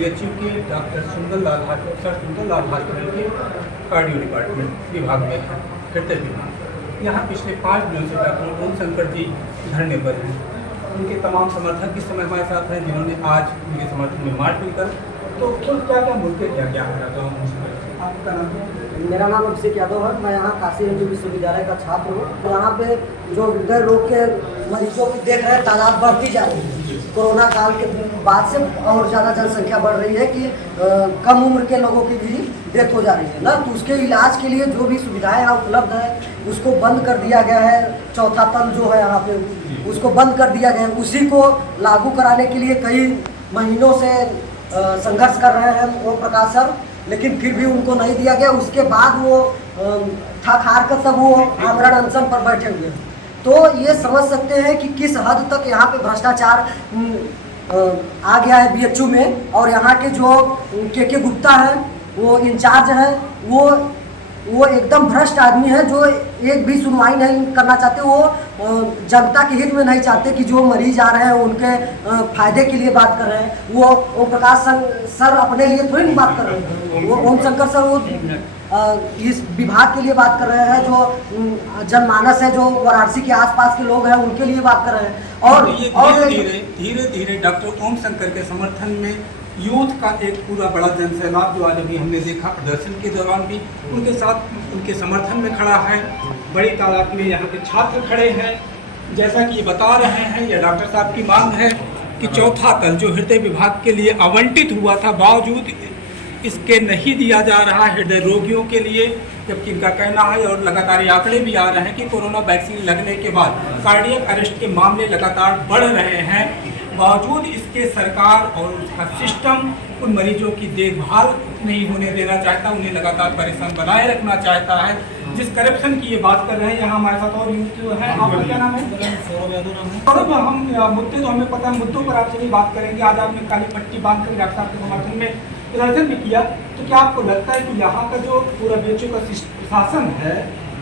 BHU के doctor Sundarlal hospital के cardio department विभाग में है, हृदय विभाग। यहाँ पिछले 5 दिनों से डॉक्टर ओम शंकर जी धरने पर हैं। उनके तमाम समर्थक इस समय हमारे साथ हैं, जिन्होंने आज उनके समर्थन में मार्च मिलकर। तो क्या क्या मुद्दे क्या है आपका नाम? मेरा नाम अभिषेक यादव है। मैं यहाँ काशी हिंदू विश्वविद्यालय का छात्र हूँ। तो यहाँ पे जो हृदय रोग के मरीजों की देख रहे हैं, तादाद बढ़ती जा रही है। कोरोना काल के बाद से और ज़्यादा जनसंख्या बढ़ रही है कि कम उम्र के लोगों की भी डेथ हो जा रही है ना। तो उसके इलाज के लिए जो भी सुविधाएं यहाँ उपलब्ध है उसको बंद कर दिया गया है। चौथा तंत्र जो है यहाँ पे उसको बंद कर दिया गया है। उसी को लागू कराने के लिए कई महीनों से संघर्ष कर रहे हैं ओम प्रकाश सर, लेकिन फिर भी उनको नहीं दिया गया। उसके बाद वो थक हार कर तब वो आमरण अनशन पर बैठे हुए हैं। तो ये समझ सकते हैं कि किस हद तक यहाँ पे भ्रष्टाचार आ गया है बीएचयू में। और यहाँ के जो के गुप्ता है वो इंचार्ज है, वो एकदम भ्रष्ट आदमी है, जो एक भी सुनवाई नहीं करना चाहते। वो जनता के हित में नहीं चाहते कि जो मरीज आ रहे हैं उनके फायदे के लिए बात कर रहे हैं। वो ओम प्रकाश सर अपने लिए थोड़ी नहीं बात कर रहे हैं। वो ओम शंकर सर वो इस विभाग के लिए बात कर रहे हैं। जो जनमानस है, जो वाराणसी के आसपास के लोग हैं, उनके लिए बात कर रहे हैं। और धीरे धीरे डॉक्टर ओम शंकर के समर्थन में यूथ का एक पूरा बड़ा जनसैलाब जो आज अभी हमने देखा प्रदर्शन के दौरान भी उनके साथ उनके समर्थन में खड़ा है। बड़ी तादाद में यहाँ के छात्र खड़े हैं। जैसा कि ये बता रहे हैं, यह डॉक्टर साहब की मांग है कि चौथा तल जो हृदय विभाग के लिए आवंटित हुआ था, बावजूद इसके नहीं दिया जा रहा हृदय रोगियों के लिए। जबकि इनका कहना है और लगातार आंकड़े भी आ रहे हैं कि कोरोना वैक्सीन लगने के बाद कार्डियक अरेस्ट के मामले लगातार बढ़ रहे हैं। बावजूद इसके सरकार और उसका सिस्टम उन मरीजों की देखभाल नहीं होने देना चाहता, उन्हें लगातार परेशान बनाए रखना चाहता है। जिस करप्शन की ये बात कर रहे हैं, यहाँ हमारे साथ और यूथ जो है, आपका क्या नाम है? सौरभ यादव नाम है। सौरभ, हम मुद्दे तो हमें पता है, मुद्दों पर आपसे भी बात करेंगे। आज आपने काली पट्टी बांध कर डॉक्टर साहब के समर्थन में प्रदर्शन भी किया। तो क्या आपको लगता है कि यहाँ का जो पूरा बीएचयू का प्रशासन है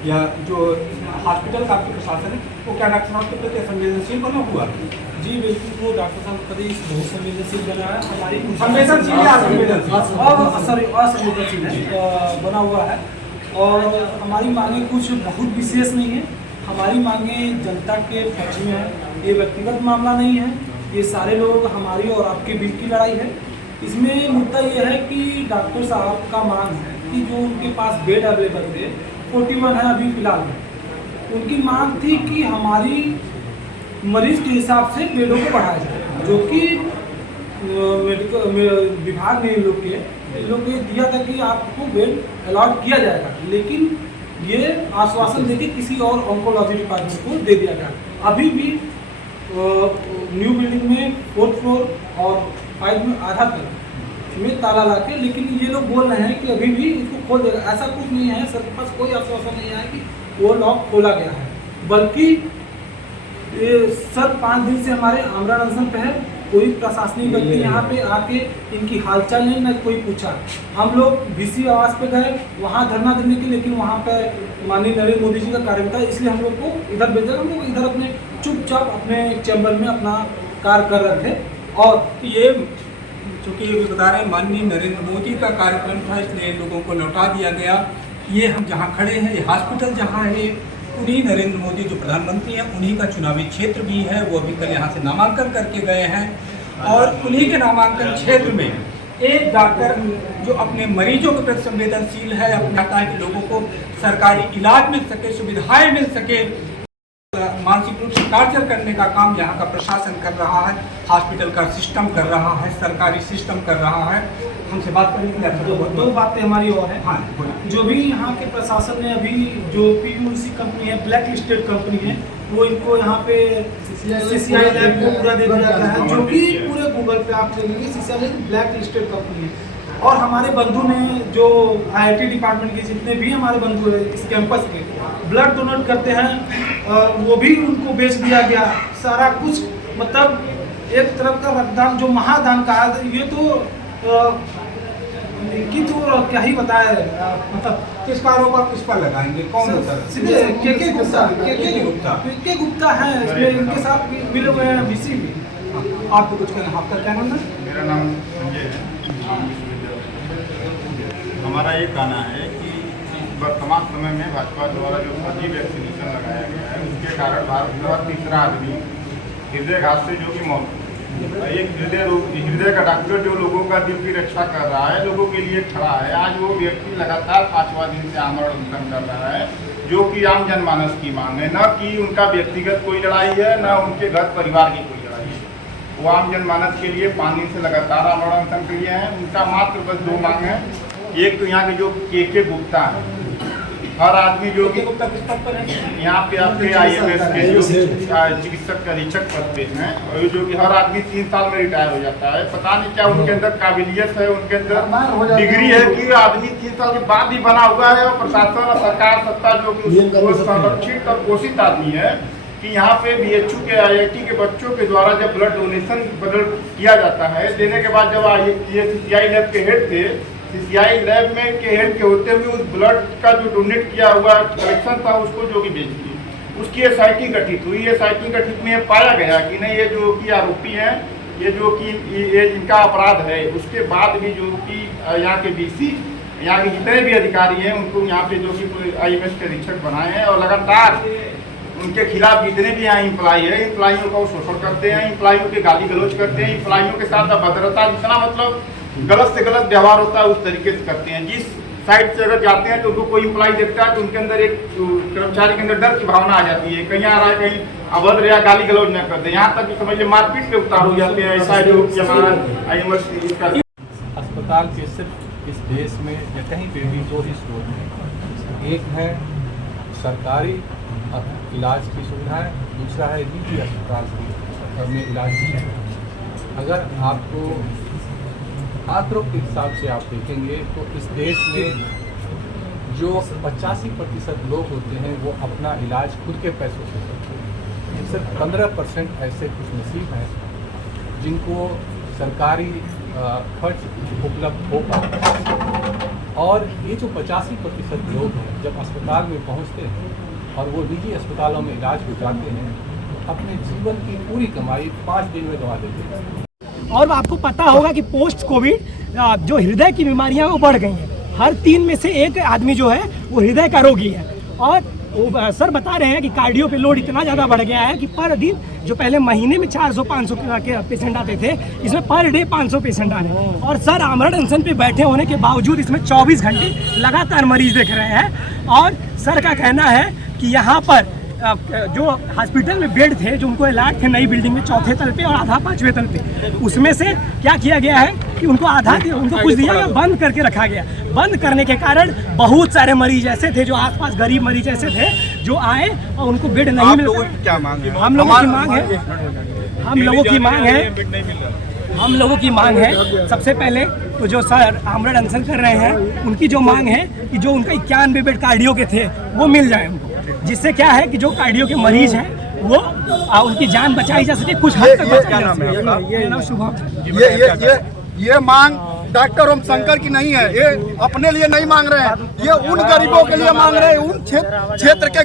या जो हॉस्पिटल का आपके प्रशासन है, वो क्या डॉक्टर साहब के प्रति संवेदनशील बना हुआ? जी बिल्कुल, वो डॉक्टर साहब कभी बहुत संवेदनशील बना है। हमारी संवेदनशील या असंवेदनशील है बना हुआ है। और हमारी मांगे कुछ बहुत विशेष नहीं है। हमारी मांगे जनता के पक्ष में है। ये व्यक्तिगत मामला नहीं है, ये सारे लोग हमारी और आपके बीच की लड़ाई है। इसमें मुद्दा ये है कि डॉक्टर साहब का मांग है कि जो उनके पास बेड अवेलेबल थे 41 है अभी फिलहाल में। उनकी मांग थी कि हमारी मरीज के हिसाब से बेडों को बढ़ाया जाए, जो कि मेडिकल विभाग ने इन लोग के दिया था कि आपको बेड अलॉट किया जाएगा। लेकिन ये आश्वासन देके किसी और ऑन्कोलॉजी डिपार्टमेंट को दे दिया गया। अभी भी न्यू बिल्डिंग में 4th फ्लोर और 5 में आधा तक में ताला ला के, लेकिन ये लोग बोल रहे हैं कि अभी भी इसको खोल देगा। ऐसा कुछ नहीं है, सर के पास कोई आश्वासन नहीं है कि वो लॉक खोला गया है। बल्कि सर 5 दिन से हमारे आमरण अनशन पे है। कोई प्रशासनिक व्यक्ति यहाँ पे आके इनकी हालचाल नहीं न कोई पूछा। हम लोग VC आवास पे गए वहाँ धरना देने के, लेकिन वहाँ पे माननीय नरेंद्र मोदी जी का कार्यक्रम था, इसलिए हम लोग को इधर भेजा। हम लोग इधर अपने चुपचाप अपने चैम्बर में अपना कार्य कर रहे थे। और ये चूँकि ये बता रहे हैं माननीय नरेंद्र मोदी का कार्यक्रम था, इसलिए लोगों को लौटा दिया गया। ये हम जहाँ खड़े हैं, ये हॉस्पिटल जहाँ है, उन्हीं नरेंद्र मोदी जो प्रधानमंत्री हैं उन्हीं का चुनावी क्षेत्र भी है। वो अभी कल यहाँ से नामांकन करके गए हैं और उन्हीं के नामांकन क्षेत्र में एक डॉक्टर जो अपने मरीजों के प्रति संवेदनशील है, अपना चाहता है कि लोगों को सरकारी इलाज मिल सके, सुविधाएं मिल सके, मानसिक रूप से टार्चर करने का काम यहाँ का प्रशासन कर रहा है, हॉस्पिटल का सिस्टम कर रहा है, सरकारी सिस्टम कर रहा है। हमसे बात करने के लिए दो बातें हमारी और है। हाँ, जो भी यहाँ के प्रशासन ने अभी जो PUC कंपनी है, ब्लैक लिस्टेड कंपनी है, वो इनको यहाँ पे CCI लैब को पूरा दे दिया गया है, जो कि पूरे गूगल पे आप देखेंगे CCI lab black listed company है। और हमारे बंधु ने जो IIT डिपार्टमेंट के जितने भी हमारे बंधु हैं इस कैंपस के ब्लड डोनेट करते हैं, वो भी उनको बेच दिया गया सारा कुछ। मतलब एक तरफ का रक्तदान जो महादान कहा, ये तो कि तो क्या ही बताए। मतलब किसका आरोप आप किस पर लगाएंगे? कौन होता है? सीधे के गुप्ता है इसमें, इनके साथ मिले हुए हैं VC भी। आपको कुछ कहना? आपका क्या नाम है? मेरा नाम संजय है। हमारा ये कहना है कि वर्तमान समय में भाजपा द्वारा जो फर्जी वैक्सीनेशन लगाया गया है उसके कारण भारत का तीसरा आदमी हृदयघात से जो कि मौत, एक हृदय का डॉक्टर जो लोगों का दिल की रक्षा कर रहा है, लोगों के लिए खड़ा है, आज वो व्यक्ति लगातार 5वां दिन से आमरण अनशन कर रहा है, जो कि आम जनमानस की मांग है, न कि उनका व्यक्तिगत कोई लड़ाई है, न उनके घर परिवार की कोई लड़ाई है। वो आम जनमानस के लिए 5 दिन से लगातार आमरण अनशन के लिए हैं। उनका मात्र बस 2 मांग है। एक तो यहाँ के जो के गुप्ता है, हर आदमी जो कि गुप्ता किस पद पर है? यहाँ पे आपके IMS के जो चिकित्सक का अधीक्षक पद पे हैं, और जो कि हर आदमी 3 साल में रिटायर हो जाता है। पता नहीं क्या उनके अंदर काबिलियत है, उनके अंदर डिग्री है कि आदमी 3 साल के बाद भी बना हुआ है। और प्रशासन और सरकार सत्ता जो कि संरक्षित और पोषित आदमी है कि यहाँ पे BHU के IIT के बच्चों के द्वारा जब ब्लड डोनेशन किया जाता है, देने के बाद जब ये CCI लैब के हेड थे, CCI लैब में के हेड के होते हुए उस ब्लड का जो डोनेट किया हुआ कलेक्शन था उसको जो कि बेच दिए। उसकी SIT गठित हुई। SIT गठित में पाया गया कि नहीं, ये जो कि आरोपी हैं, ये जो कि ये इनका अपराध है। उसके बाद भी जो कि यहाँ के BC, यहाँ के जितने भी अधिकारी हैं, उनको यहाँ पे जो कि IMS के अधीक्षक बनाए हैं और लगातार उनके खिलाफ जितने भी यहाँ इम्प्लाई है, इम्प्लाइयों का शोषण करते हैं, इम्प्लाइयों के गाली गलौज करते हैं, इम्प्लाइयों के साथ अभद्रता, जितना मतलब गलत से गलत व्यवहार होता है उस तरीके से करते हैं। जिस साइड से अगर जाते हैं तो उनको कोई इम्प्लाई देखता है तो उनके अंदर एक कर्मचारी के अंदर डर की भावना आ जाती है, कहीं आ रहा है कहीं अभद्र या गाली गलौज न कर दे, यहाँ तक कि समझ लीजिए मारपीट पे उतार हो जाते हैं। ऐसा जो कि हमारा IMS इसका अस्पताल के सिर्फ इस देश में या कहीं पे भी 2 ही स्रोत हैं। एक है सरकारी इलाज की सुविधाएं, दूसरा है निजी अस्पताल में इलाज की। अगर आपको आंकड़ों के हिसाब से आप देखेंगे तो इस देश में जो 85% लोग होते हैं वो अपना इलाज खुद के पैसों से करते हैं। सिर्फ 15% ऐसे कुछ नसीब हैं जिनको सरकारी खर्च उपलब्ध हो पाता है। और ये जो 85% लोग हैं जब अस्पताल में पहुंचते हैं और वो निजी अस्पतालों में इलाज हो जाते हैं, अपने जीवन की पूरी कमाई 5 दिन में गंवा देते हैं। और आपको पता होगा कि पोस्ट कोविड जो हृदय की बीमारियां वो बढ़ गई हैं। हर 3 में से 1 आदमी जो है वो हृदय का रोगी है। और सर बता रहे हैं कि कार्डियो पे लोड इतना ज़्यादा बढ़ गया है कि पर दिन जो पहले महीने में 400-500 के पेशेंट आते थे, इसमें पर डे 500 पेशेंट आ रहे हैं। और सर आमरण अनशन पे बैठे होने के बावजूद इसमें 24 घंटे लगातार मरीज देख रहे हैं। और सर का कहना है कि यहाँ पर जो हॉस्पिटल में बेड थे जो उनको अलॉट थे नई बिल्डिंग में 4थे तल पे और आधा 5वें तल पे, उसमें से क्या किया गया है कि उनको आधा उनको कुछ दिया गया, बंद करके रखा गया। बंद करने के कारण बहुत सारे मरीज ऐसे थे जो आसपास गरीब मरीज ऐसे थे जो आए और उनको बेड नहीं मिल रहा। क्या मांग है? हम लोगों की मांग है सबसे पहले तो जो सर आमरण अनशन कर रहे हैं उनकी जो मांग है कि जो उनका 91 बेड कार्डियो के थे वो मिल जाए उनको, जिससे क्या है कि जो कार्डियो के मरीज हैं वो उनकी जान बचाई जा सके कुछ हद तक। क्या नाम है आपका? मेरा नाम शुभम। ये मांग डॉक्टर ओम शंकर की नहीं है, ये अपने लिए नहीं मांग रहे हैं, ये उन गरीबों के लिए मांग रहे हैं, उन क्षेत्र के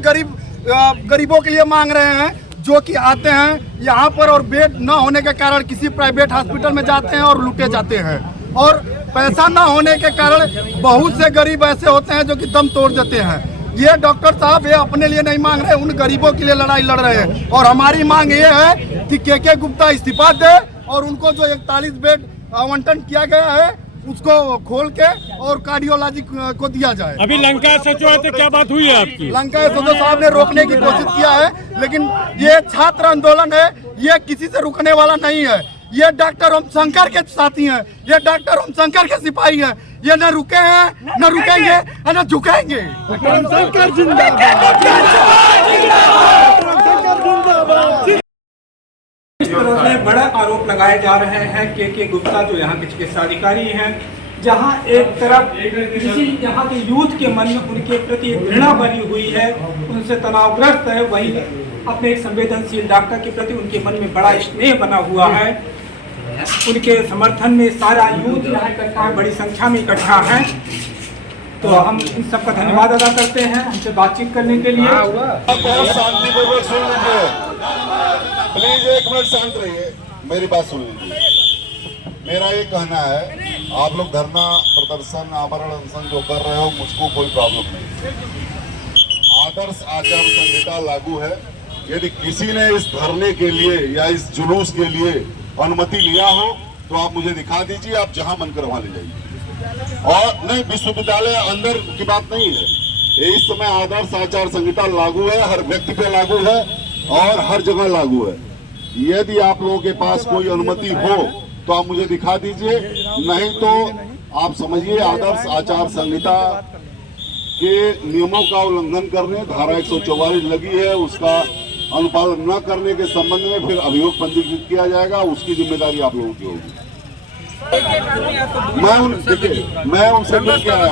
गरीबों के लिए मांग रहे हैं जो कि आते हैं यहाँ पर और बेड न होने के कारण किसी प्राइवेट हॉस्पिटल में जाते हैं और लूटे जाते हैं। और पैसा न होने के कारण बहुत से गरीब ऐसे होते हैं जो कि दम तोड़ देते हैं। ये डॉक्टर साहब ये अपने लिए नहीं मांग रहे, उन गरीबों के लिए लड़ाई लड़ रहे हैं। और हमारी मांग ये है कि के गुप्ता इस्तीफा दे और उनको जो 41 बेड आवंटन किया गया है उसको खोल के और कार्डियोलॉजी को दिया जाए। अभी लंका सचिव थे, क्या बात हुई है आपकी? लंका सचिव साहब ने रोकने की कोशिश किया है, लेकिन ये छात्र आंदोलन है, ये किसी से रुकने वाला नहीं है। ये डॉक्टर ओम शंकर के साथी हैं, ये डॉक्टर ओम शंकर के सिपाही हैं, ये न रुके हैं न रुकेंगे न झुकेंगे। इस तरह से बड़ा आरोप लगाए जा रहे हैं के गुप्ता जो यहाँ के चिकित्सा अधिकारी हैं, जहाँ एक तरफ किसी यहाँ के यूथ के मन में उनके प्रति एक घृणा बनी हुई है, उनसे तनावग्रस्त है, वहीं अपने एक संवेदनशील डॉक्टर के प्रति उनके मन में बड़ा स्नेह बना हुआ है। उनके समर्थन में सारा यूथ यहाँ इकट्ठा है, बड़ी संख्या में इकट्ठा है। तो हम इन सबका धन्यवाद अदा करते हैं हमसे बातचीत करने के लिए। बहुत शांतिपूर्वक सुन लीजिए, प्लीज 1 मिनट शांत रहिए, मेरी बात सुन लीजिए। मेरा ये कहना है, आप लोग धरना प्रदर्शन आमरण अनशन जो कर रहे हो, मुझको कोई प्रॉब्लम नहीं। आदर्श आचार संहिता लागू है। यदि किसी ने इस धरने के लिए या इस जुलूस के लिए अनुमति लिया हो तो आप मुझे दिखा दीजिए, आप जहां मन कर वहां ले जाइए। और नहीं, विश्वविद्यालय अंदर की बात नहीं है, इस समय आदर्श आचार संहिता लागू है, हर व्यक्ति पे लागू है और हर जगह लागू है। यदि आप लोगों के पास कोई अनुमति हो तो आप मुझे दिखा दीजिए, नहीं तो आप समझिए आदर्श आचार संहिता के नियमों का उल्लंघन करने धारा 144 लगी है, उसका अनुपालन न करने के संबंध में फिर अभियोग पंजीकृत किया जाएगा, उसकी जिम्मेदारी आप लोगों की होगी। मैं उनसे मिल के आया,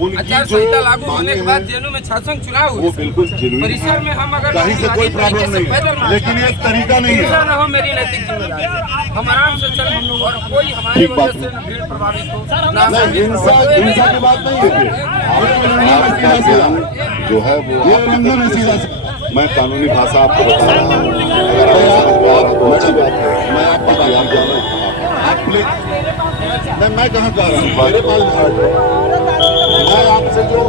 उनकी जो मांगे हैं जेलों में शासन चुनाव वो बिल्कुल जरूरी परिसर में हम अगर कहीं से कोई प्रॉब्लम नहीं है, लेकिन ये तरीका नहीं है। न हो मेरी नैतिक जिम्मेदारी, हम आराम से चलें और कोई हमारी वजह से न भीड़ प्रभावित हो नहीं, हिंसा की बात नहीं है, जो है वो उल्लंघन है सीधा। मैं कानूनी भाषा आपको बता रहा हूँ, मैं आपको तैयार कर रहा हूँ, आप प्लीज। मैं कहाँ जा रहा हूँ, मैं आपसे जो